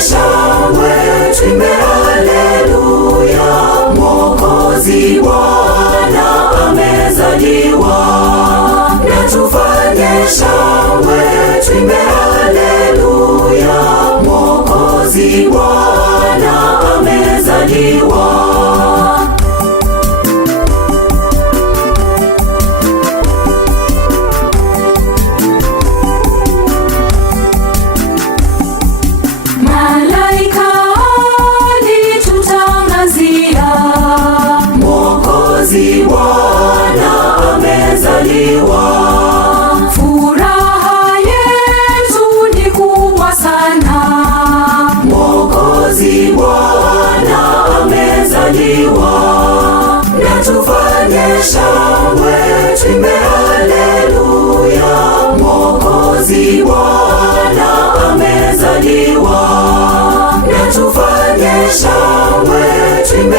shangwe, tuimbe haleluya, Mwokozi Bwana amezaliwa. Na tufanye shangwe, tuimbe haleluya, Mwokozi Bwana amezaliwa. Mwokozi Bwana amezaliwa. Furaha yetu ni kubwa sana. Mwokozi Bwana amezaliwa. Na tufanye shangwe, tuimbe haleluya, Mwokozi Bwana amezaliwa. Na tufanye shangwe, tuimbe